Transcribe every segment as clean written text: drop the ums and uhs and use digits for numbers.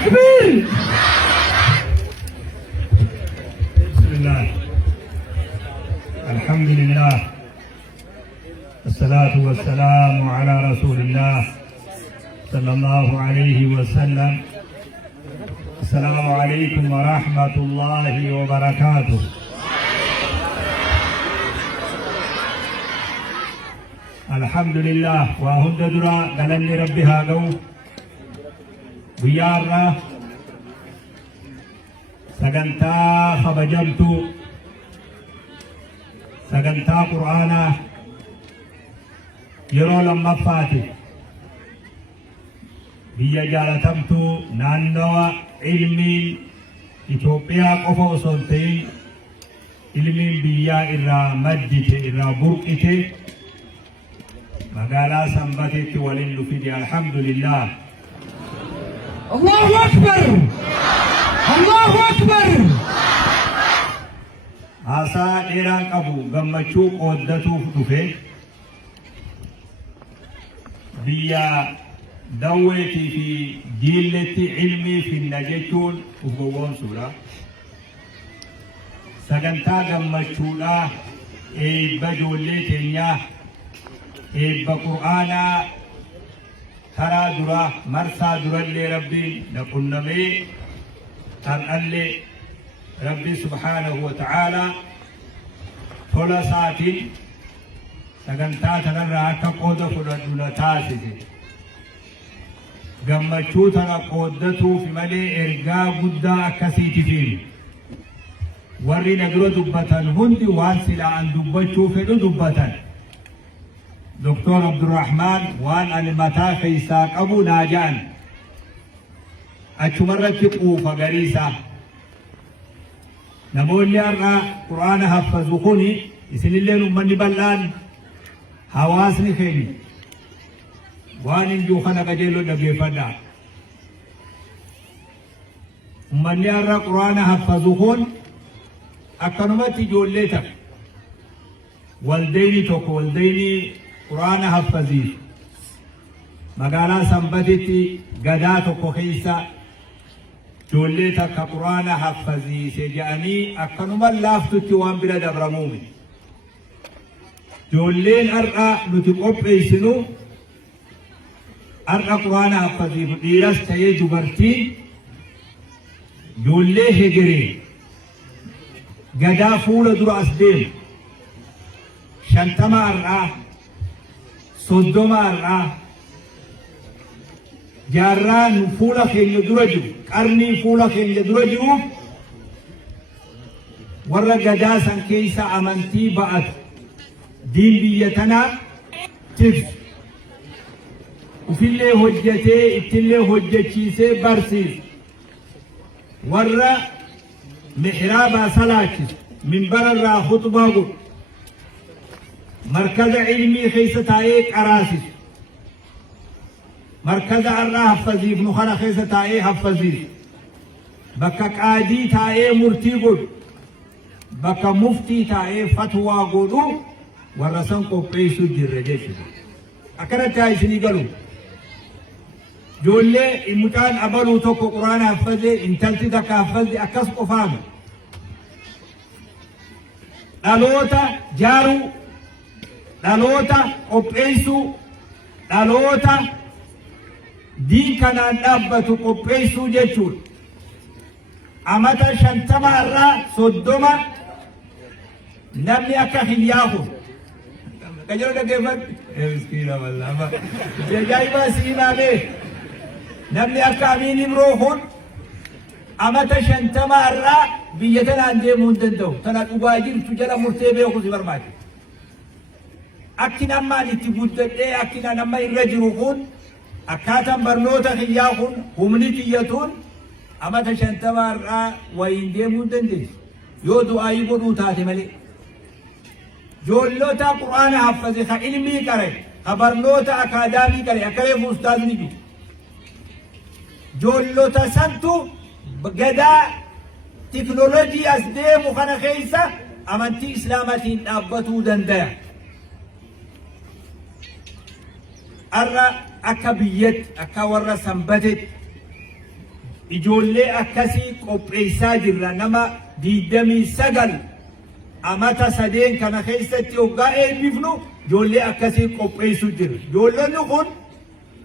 تكبير. بسم الله الحمد لله الصلاة والسلام على رسول الله صلى الله عليه وسلم. السلام عليكم ورحمة الله وبركاته. الحمد لله وهند درا قلن ربها قو بيارة سقنتا خبجمتو سقنتا قرآنا يرو لما فاتي بيا جالتمتو نانوا علمي إثيوبيا قفو سلطي علمي بيا إرى مجد إرى برقت مقالا سنبتت ولن فيدي الحمد لله. الله أكبر الله أكبر. عسى إيران قبو قمتشو قودتو فدفه بيا دويتي في جيلتي علمي في النجتون وفقوان سورة سقنتا قمتشو لا بجولي تنيا بقرآنا ترى درا مرسى درا اللي ربي نقول نمي تنقل ربي سبحانه وتعالى طول ساعتين سقنتا تنرى كقودة فلدونا تاسسي قمتشو ترى قودتو في ملي إرقا قدا أكسيتي فيه ورّي نقرو دبتان هندي وانسلا عن دبتشو فلو دبتان دكتور عبد الرحمن وان المتا خيساك أبو ناجان أشمرت قوفة غريسة نقول لي أرى قرآن حفظوني يسن الليل من بلان حواسني خيني وان انجو خنا قجلو نبي فدا من لي أرى قرآن حفظون أكرمت جوليتك والديني توكو والديني قرآن حفظي مقالا سنبتتي قداتو كوخيسا جوليتا كقرآن حفظي سيجاني أكنما اللافتو تيوان بلا دبرمومي جولين أرقى نتقب إيسنو أرقى قرآن حفظي فديرس تيه جبرتي جولي هجري قدا فول در أسدين شنتما أرقى صدوما أرقى جاران فولا خين يدرجو قرني فولا خين يدرجو ورّا قداسا كيسا أمنتي بأت دين بيتنا تف وفي اللي هجتي اتلي هجتشيسي برسيس ورّا محرابا صلاتي من برا خطبه مركز علمي خيسة تايك أراسيس مركز عرّا حفظي ابن خلا خيسة تايه حفظي بكا قادي تايه مرتي قد بكا مفتي تايه فتوى قدو ورسان قبيسو جرجيش أكرا تايسني قلو جولي المتان أبلو توكو قرآن حفظي انتلتي تكا حفظي أكس قفام دالوتا جارو دالوتا قبيسو دالوتا دين كان نبتو قبيسو جيشون أمتا شنتما الرا صدوما نمني أكا خياهو كجلو دا كيفت مسكينة والله جايبا سينا بي نمني أكا أميني مروحون أمتا شنتما الرا بيتنا عندي مندندو تنا أباجين تجرى مرتبه وخزي برماتي أكنا ما نتبودت أكنا نما يرجروهون أكاتم برنوتا خياهون همنيتيتون أما تشنتما الرا وين ديمون دندس يودو آيبون وتاتي ملي جولوتا قرآن حفظي خا علمي كره خبرنوتا أكادامي كره أكره أستاذ نبي جولوتا سنتو بقدا تكنولوجي أسديم وخنا خيسة أمانتي إسلامتين أبتو دندايا أرى أكبيت أكورة سنبتت ijoollee akkasii qopheessaa jirra nama 29 amata sadeen kana keessatti hoggaa eebbifnu ijoollee akkasii qopheessuu jirra. Ijoollonni kun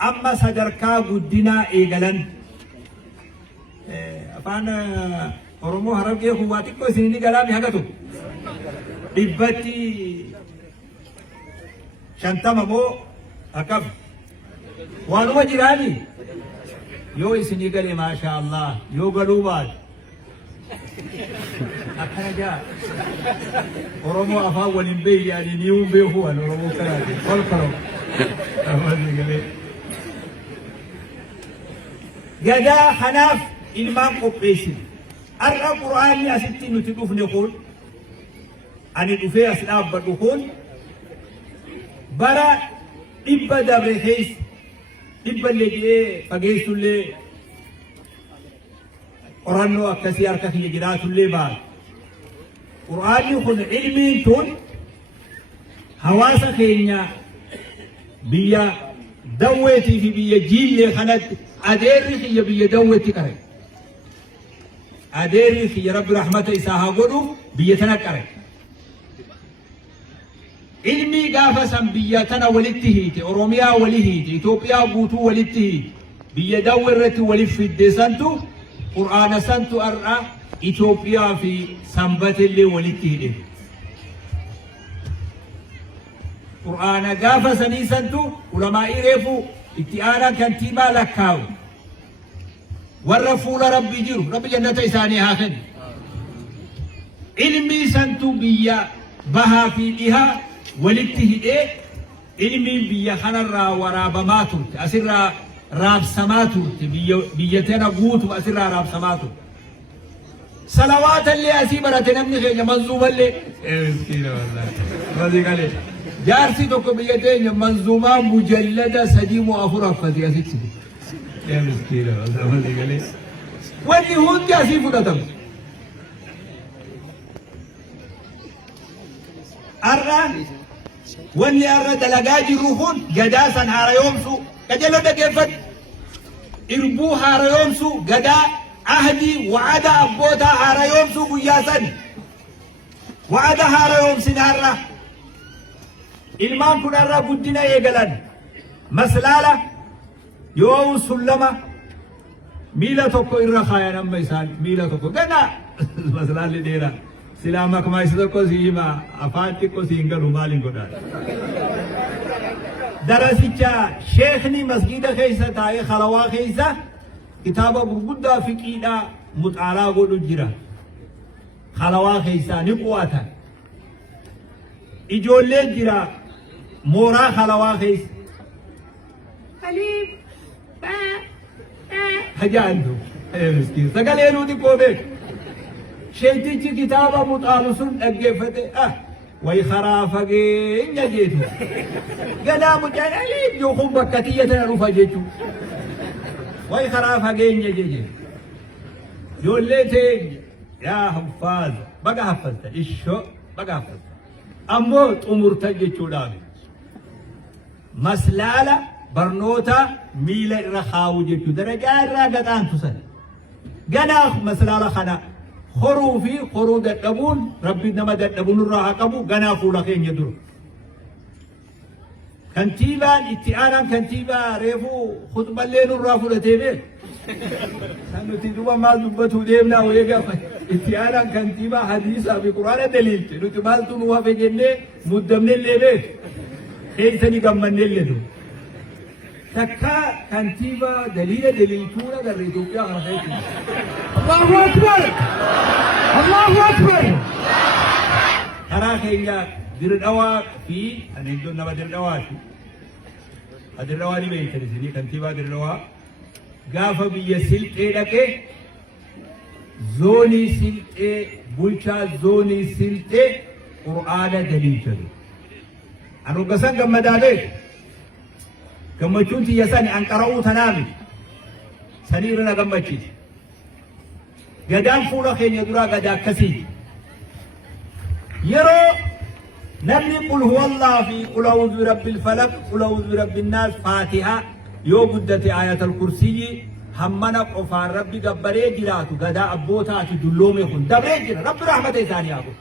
amma sadarkaa guddinaa eegalan afaan Oromoo Harargee kuwaa xiqqoo isinii galaami hagatu dhibbatti 50 moo akkam waanuma jiraani yoo isinii galee maasha Allah yoo galuu baate akkana jaa Oromoo afaan waliin beeyyaani ni uun beeku waan Oromoo kanaati ol karo gadaa kanaaf ilmaan qopheessin arra qur'aanni asitti nuti dhufne kun ani dhufee as dhaabbadhu kun bara dhibba dabre keessa dhibba illee fageessullee qorannoo akkasii harka kiyya jiraatullee baala. Qur'aanni kun ilmiin tun hawaasa keenya biyya dawweetii fi biyya jiillee kanatti adeerri kiyya biyya dawweetti qare. Adeerri kiyya Rabbi rahmata isaa haa godhu biyya tana qare. Ilmi gaafa san biyya tana walitti hiite Oromiyaa wali hiite Itoophiyaa guutuu walitti hiite biyya dawwe irratti waliif fidde santu Qur'aana santu ar'a Itoophiyaa fi Sanbatillee walitti hidhe. Qur'aana gaafa sanii santu ulamaa'ii reefu itti aanaan kantiibaa lakkaawu warra fuula Rabbi jiru Rabbi jannata isaanii haa kennu. Ilmi santu biyya bahaa fi dhihaa walitti hidhee ilmi biyya kanarraa waraabamaa turte asirraa raabsamaa turte biyya tana guutu asirraa raabsamaa turte. Salawaatallee asii barate namni keenya manzuumallee jaarsi tokko biyya teenya manzuumaa mujallada 3 moo 4 affati asitti wanni hundi asii fudhatamu. Arra wanni arra dalagaa jiru kun gadaa san haarayoomsu qajeeloo dhageeffatu irbuu haarayoomsu gadaa ahdi wa'ada abboota haarayoomsu guyyaa san wa'ada haarayoomsin har'a ilmaan kun har'a guddina eegalan maslaala yoo sullama miila tokko irra kaayan amma isaan miila tokko gana maslaalli dheeraa silaa makmaa isa tokko siima afaan xiqqoo siin galu maaliin godhaan. Darasicha sheekni masgida keessa taa'ee khalawaa keessa kitaaba gurguddaa fiqiidhaa muxaalaa godhu jira. Khalawaa keessaa ni qu'atan. Ijoollee jira mooraa khalawaa keessa. Hajaantu sagalee nuti qoobee. Sheetichi kitaaba muxaalu sun dhaggeeffate way kharafage nyajeetu gadaa mucaalee jookun bakka tiyyatana dhufa jechu way kharafage nyajeeje yolleete yaa hafaaz baga hafazta isho baga hafazta ammo xumurta jechuudhaaf maslaala barnoota miila irra khaawu jechu darajaa irraa gadaantu san gadaa maslaala kana خرو في خرو دبون ربي نما دبون الراحة كبو جنا فولا خين يدور كنتيبا اتعانا كنتيبا ريفو خطبة لين الرافو لتيبه سانو تدوما ما دبتو ديمنا ويقا اتعانا كنتيبا حديثة في قرآن دليل نو تمالتو نوافي جنة مدمن الليبه خير سني كمان الليدو تكا كنتيبا دليل تونا در ريدوكيا غرفيتي الله أكبر الله أكبر ترى خيّا دردوا في أنا يقول نبى دردوا شو دردوا لي بين ترى كنتيبا دردوا قاف بيسيل إيرك زوني سيل بولشا زوني سيل قرآن دليل جدو أنا قصان كم دابه كم شونتي يساني أنكروا تنامي سنيرنا كم بتشي قدام فولا خين يدرا قدا كسي يرو نبني قل هو الله في قل أعوذ برب الفلق قل أعوذ برب الناس فاتحة يو قدت آية الكرسي همنا قفان ربي قبري جراتو قدا أبوتاتي دلومي خن دبري جرا رب رحمة إساني أبو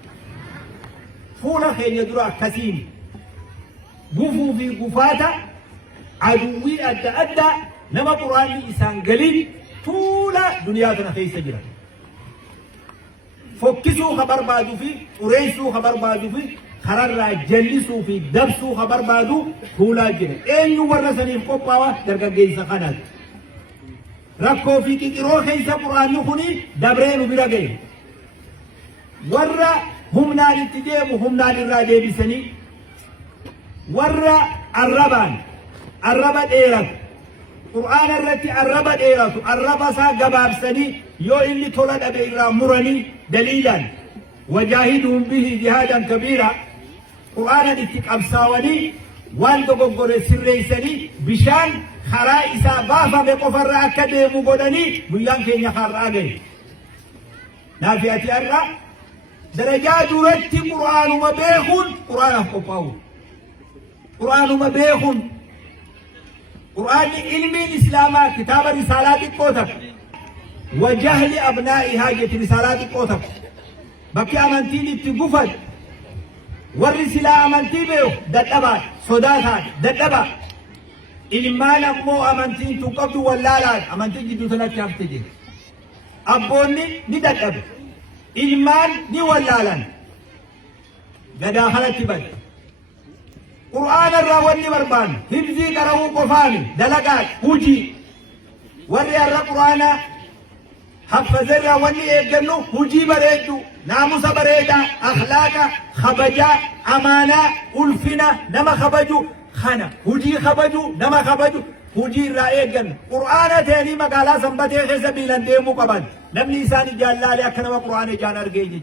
فولا خين يدرا كسيني قفو في قفاتا عدوي أدى نما قرآن إسان قليل فولا دنياتنا خيسة جرا فكسو خبر بادو في وريسو خبر بادو في خرر جلسو في دبسو خبر بادو فولا جرا أين ورسني فقوباوا درقا جيسا خانات ركو في كيرو خيسا قرآن يخوني دبرين وبرقين ورّا هم نال التديم وهم نال الراجي بسني ورّا الربا ديرات قرآن الرتي الربا ديرات الربا سا قباب سني يو إني تولد أبئرا مرني دليلا وجاهدهم به جهادا كبيرا قرآن الاتك أبساوني وان دقوقر سريسني بشان خرائسا بافا بقفر أكدهم قدني بيان كين يخار آغي نافياتي أرى درجات رتي قرآن مبيخون قرآن أفقفاون قرآن مبيخون قرآن علم الإسلام كتاب رسالات القوتب وجهل أبناء هاجة رسالات القوتب بكي أمانتين اتقفت والرسالة أمانتين بيو دتبا صداتات دتبا إلمان أمو أمانتين تقبض واللالات أمانتين جدو ثلاثة هفتجي أبوني ندتب إلمان ني واللالان قد آخرت بد قرآن الراوني مربان حفظي قرأوا قفاني دلقات هجي ورّي القرآن حفظ الراوني إيقنو هجي بريدو ناموس بريدا أخلاقا خبجا أمانا ألفنا نما خبجو خنا هجي خبجو نما خبجو هجي رأيقن قرآن تاني مقالا سنبتي خسبيلا ديمو قبل نمني إساني جالالي أكنا قرآن جان أرقيني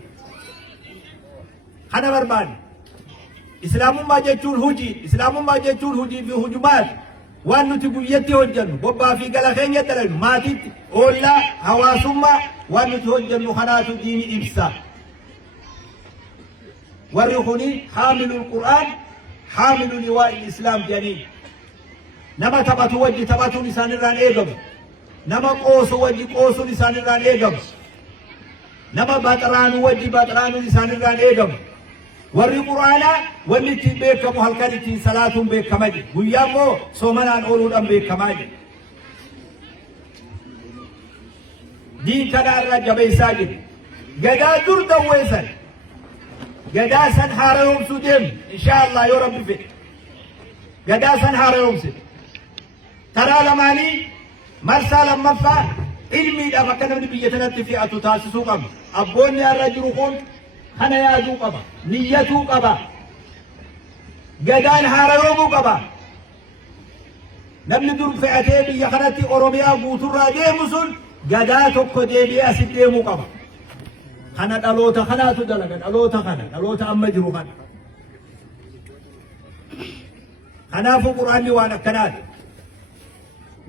خنا مربان إسلام ما جتول هجي إسلام ما جتول هجي في هجومات وأنو تقويتي هجن بابا في قلخين يتلن ماتت أولا هواسما وأنو تهجن خنات الدين إبسا ورخني حامل القرآن حامل لواء الإسلام جنين نما تبت وجه تبت لسان الران إيقب نما قوس وجه قوس لسان الران إيقب نما بطران وجه بطران لسان الران إيقب ورّي قرآنا والتي بيكم هالكالتي صلاة بيكمج ويامو صومنان أولودان بيكمج دين كنا الرجب يساجد قدا دور دويسن قدا سنحار يوم سوديم إن شاء الله يا رب فيه قدا سنحار يوم سود ترى لماني مرسى لما فا علمي لفكنا من بيتنا في تاسسو قم أبوني الرجل خون خنا ياجو قبا نيتو قبا قدان هاريومو قبا نمني دور فئتي بي خنتي أوروبيا قوتر ديمسون قداتو ديبيا سديمو قبا خنا دلوتا خناتو دلقا دلوتا أمجرو خنا خنافو قرآن وانا كنات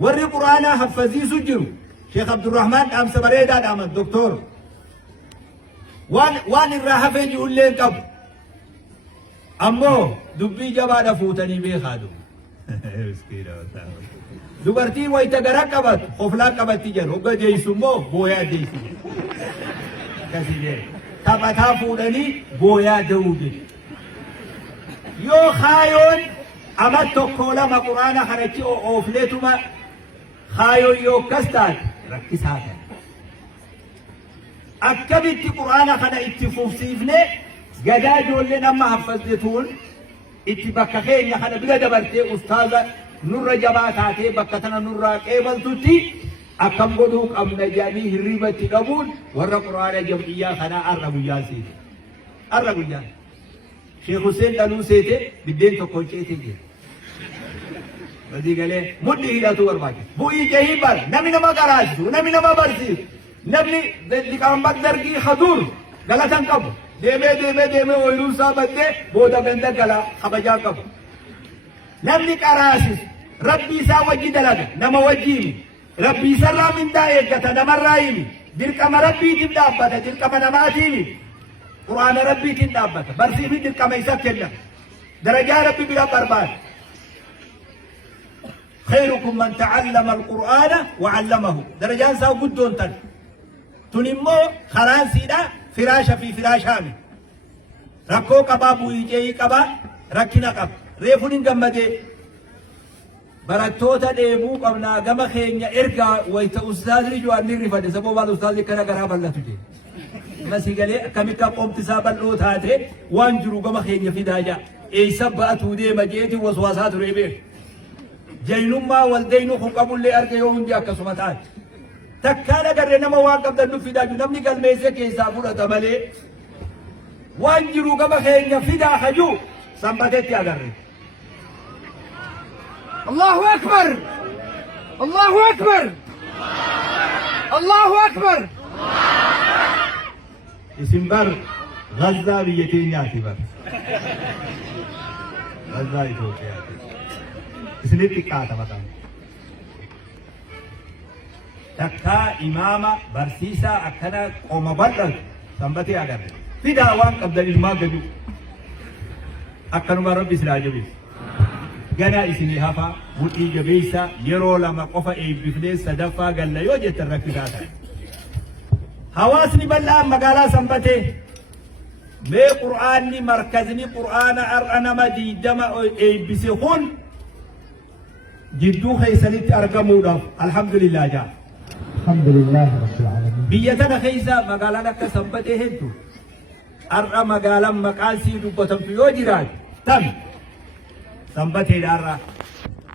ورّي قرآن حفظي سجرو شيخ عبد الرحمن أمس بريدان أمن دكتور وان الرهفين يقول لين قبل أمو دبي جبادة فوتني بيخادو دبرتي ويتقرق قبط خفلا قبط تجر وقا جيسو مو بويا جيسو كسي جي تبتا فوتني بويا دودي يو خايون أما تقولا ما قرآن خرجي أو أوفليتو ما خايون يو كستان ركز هذا أكبت القرآن خنا اتفوسيفني جداد اللي نما حفظتون اتبقى خير يا خنا بلا دبرتي أستاذ نور جباتاتي بكتنا نور كيبل توتي أكم بدوك أم نجاني هريبة قبول ورا قرآن جمعية خنا أربو جاسي أربو جاسي شيخ حسين دلو سيته بدين تقولتي تيجي بدي قاله مدي هلا تور باكي بوي جهيبر نمي نما كراسو نمي نما برسي نبني دكان بدرجي خدور غلطان كب ديمه ويروسا بده بودا بنده غلا خبجا كب نبني كراسس ربي سا وجي دلد نما وجيني ربي سرا من دايك تدمرايني دلك ما ربي تدابته دلك ما نماتيني قرآن ربي تدابته برسي في دلك ما يسكن درجة ربي بلا برباد خيركم من تعلم القرآن وعلمه درجان ساو قدون تن تنمو خران سيدا فراشة في فراش هامي ركو قبا بويجي قبا ركنا قب ريفون قمدي براتوتا ديمو قبنا قم خينيا إرقا ويتا أستاذ رجو أني رفاد سبو بعض أستاذ كنا قراب الله تجي مسي قالي كميكا قوم تسابا لوت هاته وانجرو قم خينيا في داجا اي سبأتو دي مجيتي وسواسات ريبير جينما والدينو خقبوا اللي أرقا يوم جاك سمتان تكانا قرنا مواقب دنو في داجو نمني قال ميسي كيسا فورة تمالي وانجرو قم خينيا في دا خجو سنبتت يا قرر الله أكبر الله أكبر الله أكبر اسم بر غزة بيتين ياتي بر غزة يتوقع ياتي اسني تكاتا بطان تكا إماما برسيسا أكنا قوم بطل سنبتي أغر في دعوان قبل الماء قدو أكنا ربي سراجبي gana isini hafa mudhi jabeessa yeroo lama qofa eebbifnee sadaffaa galla yoo jettan rakkisaata hawaasni bal'aan magaalaa sanbatee mee qur'aanni markazni qur'aana har'a nama 20 eebbise kun jidduu keessanitti argamuudhaaf alhamdulillah jaa alhamdulillah rabbil alamin biyya tana keessa magaalaan akka sanbatee hedduu har'a magaalaan maqaan sii dubbatamtu yoo jiraate tam sanbatee dhaarraa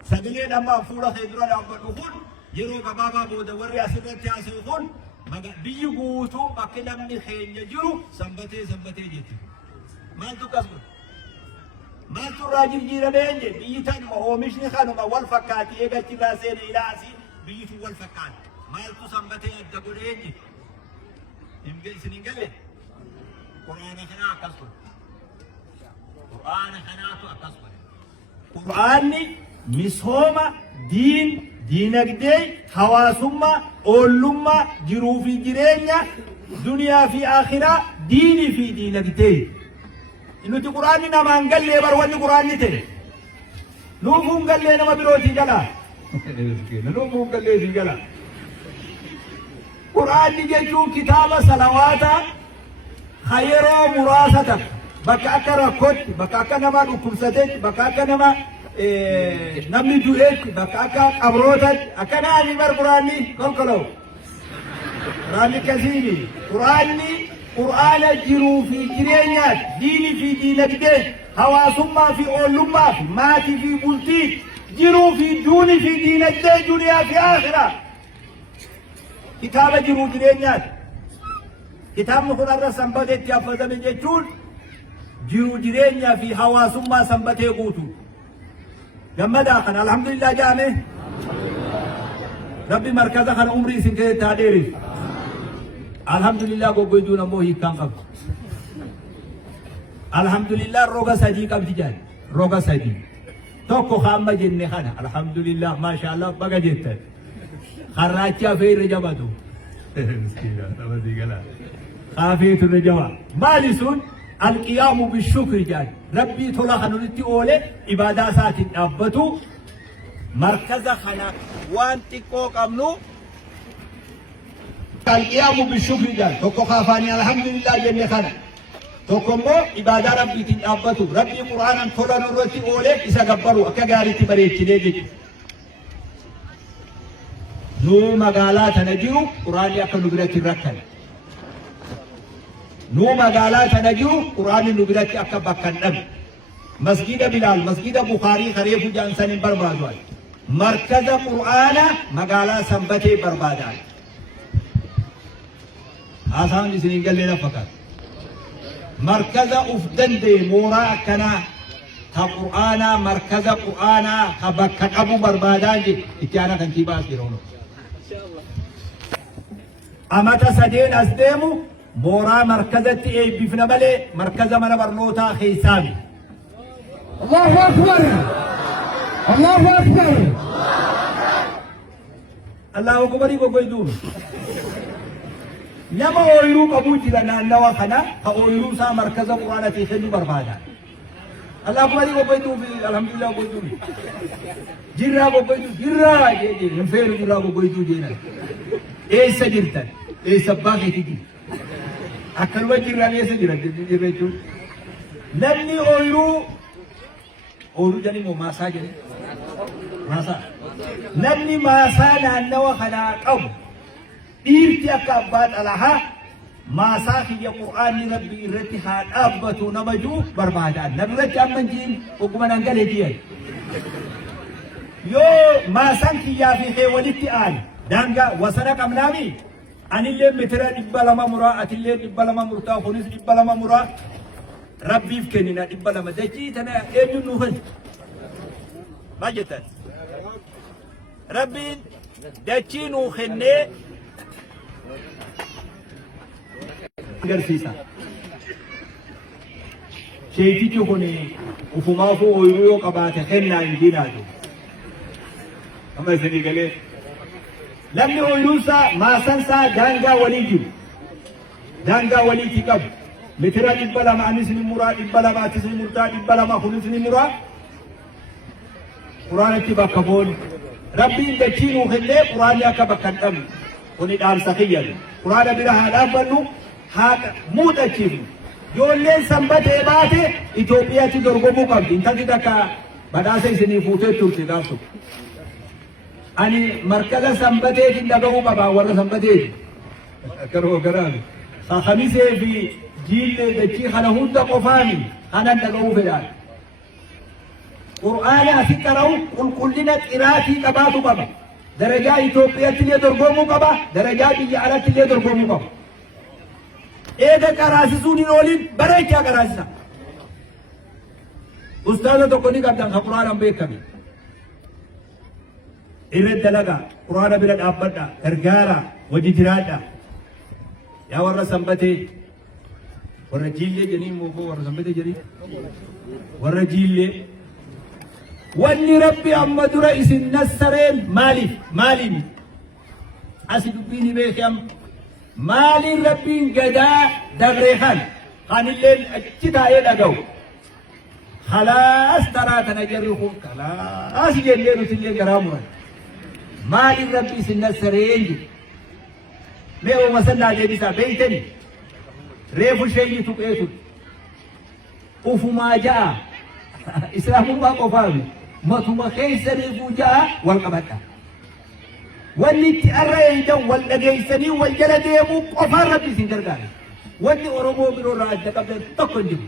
sagalee dhammaa fuula kee dura dhaabbadhu kun yeroo gabaabaa booda warri asirratti haasa'u kun biyyi guutuu bakki namni keenya jiru sanbatee jetti maaltu akkas godhe maaltu irraa jijjiiramee eenye biyyi tanuma oomishni kanuma wal fakkaati eegachirraa seene ilaa asii biyyitu wal fakkaati maaltu sanbatee adda godhe eenye isin hin galle quraana kanaa akkas godhe quraana kanaatu akkas godhe qur'aanni misooma diinagdee hawaasummaa oollummaa jiruu fi jireenya duniyaa fi akhiraa diinii fi diinagdee nuti qur'aanni namaan gallee bar wanni qur'aanni ta'e nuufuun gallee nama birootii jalaa nuufuun gallee si jalaa qur'aanni jechuun kitaaba salawaataa ha yeroo muraasa takka bakka akka rakkootti bakka akka nama dhukkubsateetti bakka akka nama namni du'eetti bakka akka qabrootaatti akka naani bar quraanni kolkoloo quraanni kasiini quraana jiruu fi jireenyaati diinii fi diinagdee hawaasummaa fi oollummaa fi maatii fi bultii jiruu fi duunii fi diinagdee duniyaa fi akhiraa kitaaba jiruu jireenyaati kitaabni kun irra sanbateetti haffatame jechuun jiruu jireenyaa fi hawaasummaa sanbatee guutu gammadaa kana alhamdulillah jaame rabbi markaza kana umrii isin keessatti haa dheereessu alhamdulillah goggoyduun ammoo hiikkaan qabdi alhamdulillah roga sadii qabdi jaan roga sadii tokko hamma jenne kana alhamdulillah maashaallah baga jettan harraachi hafee irra jabatu miskiina taphati gala haafeetu irra jaba maali sun القيام بالشكر جاي ربي تولا خنولتي أولي إبادة ساتي أبتو مركز خنا وانتي كوك أمنو القيام بالشكر جاي توكو خافاني الحمد لله جنة خنا توكو مو إبادة ربي تنأبتو ربي قرآن تولا نورتي أولي إسا قبرو أكا غاري تبريتي ليجي نو مقالات نجيو قرآن أكا نبرتي ركن نو مقالات نجيو قرآن نبرتي أكا بكن نبي مسجد بلال مسجد بخاري خريف جانسان بربادوان مركز قرآن مقالة سنبتي بربادان آسان لسنين قال لنا فقط مركز أفدن دي مورا كنا قرآن مركز قرآن بكن أبو بربادان دي اتيانا تنكيبات يرونو أمتا سدين أسديمو مورا مركزة اي بفنا بلي مركزة من برنوتا خيسامي الله أكبر الله أكبر الله أكبر يقول نما أويرو قبول جلنا النوا خنا أويرو سا مركزة قرآن في خدمة بربادا الله أكبر قبيتو في الحمد لله قبيتو جرا قبيتو جرا ينفير جرا قبيتو جينا إيه سجرتا إيه سباقي تجي أكلوا جرا ليه سجرتا جرا نمني أويرو جاني مو ماسا جاني ماسا نمني ماسا نانوا خلاق أو إيرتي أكبات علىها ماسا في القرآن ربي إرتي خان أبتو نمجو بربادان نبرت أمن جين وكمان أنقل هديان يو ماسا كيا في خيولتي آل دانغا وسنك أمنامي أني اللي مترى إبالا ممرا أتلي إبالا ممرتا خنس إبالا ممرا ربي فكننا إبالا مدجي تنا إيجو نوهن ما جتن ربي دجي نوخني agarsiisa sheetichi kun ufumaafuu ooyiruu yoo qabaate kennaa hin diinaatu amma isinii galee lamni ooyiruunsaa maasansaa daangaa walii jiru daangaa waliitii qabu mitira 200 anis ni muraa 200 atis ni murtaa 200 kunis ni muraa quraanatti bakka booni rabbiin dachii nuu kennee quraanni akka bakka hin dhabne kuni dhaamsa kiyyan quraana bira haa dhaabbannu haa muuxachiifnu ijoolleen sanbatee baate Itoophiyaatti dorgomuu qabdi intalli takka badhaasa isinii fuutee turte gaaf tokko ani markala sanbateetiin dhaga'uu qabaa warra sanbateeti akkaroo garaami khamisee fi jiillee dachii kana hunda qofaani kanan dhaga'uu fedhaan qur'aana asitti qara'u qulqullina qiraatii qabaatu qaba darajaa Itoophiyaatti illee dorgomuu qaba darajaa biyya alatti illee dorgomuu qaba eega qaraasisuun hin oolin bareechaa qaraasisa ustaaza tokko ni qabdan ka quraanaan beekame irra dalaga quraana bira dhaabbadha gargaara wajji jiraadha yaa warra sanbatee warra jiillee jeniin moofoo warra sanbatee jeniin warra jiillee wanni rabbi amma dura isin nassareen maaliif asi dubbiin beekam maalin rabbiin gadaa dabreekan kanilleen achi taa'ee dhaga'u khalaas taraa tana jarri kun khalaas jennee nutillee garaa muran maalin rabbi isin nassareen jiru mee uuma sannaa deebisaa beeytani reefu sheenyi tuqeetu ufumaa ja'a islaamummaa qofaafi matuma keessa reefuu ja'a wal qabadha wanni itti arreeydan wal dhageessanii wal jala deemuu qofaan rabbi isin gargaare wanni oromoo biroorraa adda qabdan tokko hin jiru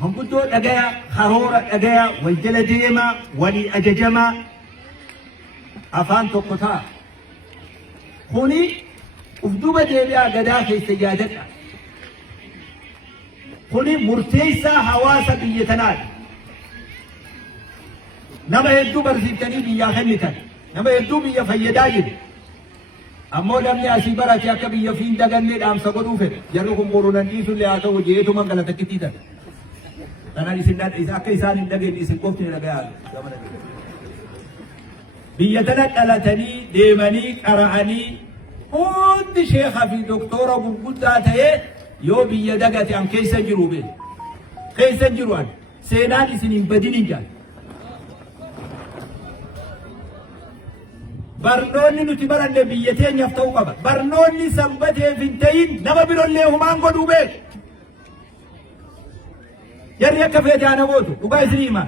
manguddoo dhagaya karoora dhagaya wal jala deemaa walii ajajamaa afaan tokko ta'a kuni uf duba deebi'aa gadaa keessa yaadadha kuni murteessaa hawaasa biyya tanaadha nama hedduu barsiiftanii biyyaa kennitan nama hedduu biyya fayyadaa jiru ammoo namni asii barate akka biyya fiin dagannee dhaamsa godhuu fedhe jarri kun borunan dhiisullee haa ta'u jeetuma galatakitti tan tanaan isin akka isaan hin dhageenye isin qofti dhagayaa biyya tana dhalatanii deemanii qara'anii hundi sheekhaa fi doktora gurguddaa ta'ee yoo biyya dagate an keessa jiru be keessa jiru an seenaan isin hin badinin jaan barnoonni nuti baranne biyya teenyaaf ta'uu qaba barnoonni sanbateef hin ta'in nama birollee humaan godhuu beeku jarri akka feete ana gootu dhugaa isinii himaa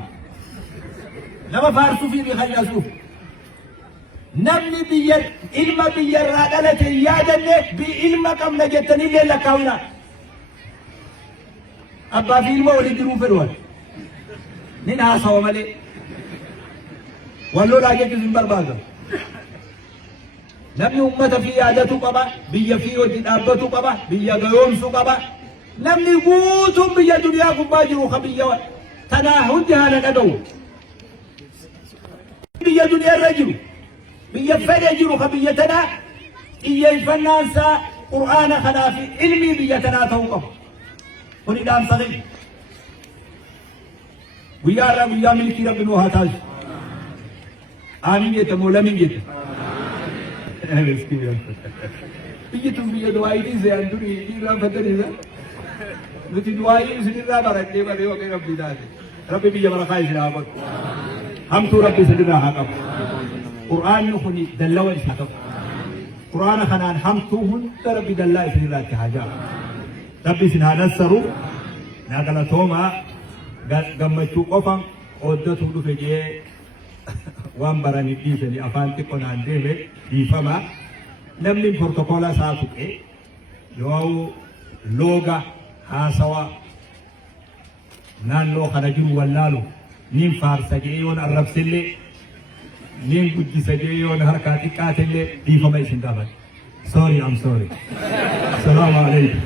nama faarsuu fi biqilasuuf namni biyya ilma biyyarraa dhalate yaadanne ilma qabna jettanillee lakkaa'ina abbaa fi ilma waliin jiruu fedhu wal nin haasawa malee wallolaa jechuun hin barbaadu namni ummata fi yaadatu qaba biyya fi hojii dhaabbatu qaba biyya gayoomsuu qaba namni guutuun biyya duniyaa gubbaa jiru ka biyya tanaa hundi haala dhaga'u biyya duniyaa irra jiru biyya fedhe jiru ka biyya tanaa xiyyeeffannaansaa qur'aana kanaa fi ilmii biyya tanaa ta'uu qabu kuni dhaamsa ta'e guyyaa irraa guyyaa milkii rabbi nuu haa taasisu aamin jette moo lamin jette biyyi tun biyya du'aayitii se'an durii dhiiraan faddaniisa نتدواي سنرا بركة بدي وقت ربي ذاتي ربي بيجي بركاي سلامك هم تو ربي سنرا حقب قرآن يخني دلوا الحقب قرآن خنان هم تو هن ربي دلوا سنرا كهجا ربي سنها نسرو نقل توما قمتشو قفا قدتو دفجي وان براني ديسني أفانتي قنان ديمي ديفما نمني بروتوكولا ساتوك يواو لوغا هاسوا نان لو خرجو ولالو نين فارسجيون الربسلي نين قدسجيون هركاتي قاتلي ديفما يسندابت سوري I'm sorry السلام عليكم